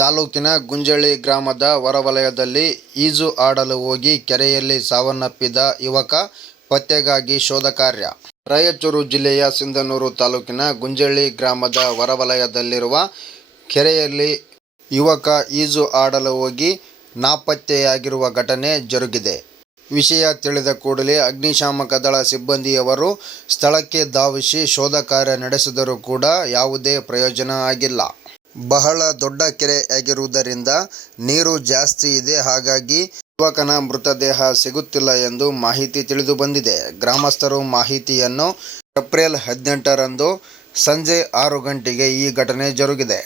ತಾಲೂಕಿನ ಗುಂಜಳ್ಳಿ ಗ್ರಾಮದ ಹೊರವಲಯದಲ್ಲಿ ಈಜು ಆಡಲು ಹೋಗಿ ಕೆರೆಯಲ್ಲಿ ಸಾವನ್ನಪ್ಪಿದ ಯುವಕ ಪತ್ತೆಗಾಗಿ ಶೋಧ ಕಾರ್ಯ. ರಾಯಚೂರು ಜಿಲ್ಲೆಯ ಸಿಂಧನೂರು ತಾಲೂಕಿನ ಗುಂಜಳ್ಳಿ ಗ್ರಾಮದ ಹೊರವಲಯದಲ್ಲಿರುವ ಕೆರೆಯಲ್ಲಿ ಯುವಕ ಈಜು ಆಡಲು ಹೋಗಿ ನಾಪತ್ತೆಯಾಗಿರುವ ಘಟನೆ ಜರುಗಿದೆ. ವಿಷಯ ತಿಳಿದ ಕೂಡಲೇ ಅಗ್ನಿಶಾಮಕ ದಳ ಸಿಬ್ಬಂದಿಯವರು ಸ್ಥಳಕ್ಕೆ ಧಾವಿಸಿ ಶೋಧ ಕಾರ್ಯ ನಡೆಸಿದರೂ ಕೂಡ ಯಾವುದೇ ಪ್ರಯೋಜನ ಆಗಿಲ್ಲ. ಬಹಳ ದೊಡ್ಡ ಕೆರೆಯಾಗಿರುವುದರಿಂದ ನೀರು ಜಾಸ್ತಿ ಇದೆ. ಹಾಗಾಗಿ ಯುವಕನ ಮೃತದೇಹ ಸಿಗುತ್ತಿಲ್ಲ ಎಂದು ಮಾಹಿತಿ ತಿಳಿದು ಬಂದಿದೆ. ಗ್ರಾಮಸ್ಥರು ಮಾಹಿತಿಯನ್ನು ಏಪ್ರಿಲ್ 18ರಂದು ಸಂಜೆ 6 ಗಂಟೆಗೆ ಈ ಘಟನೆ ಜರುಗಿದೆ.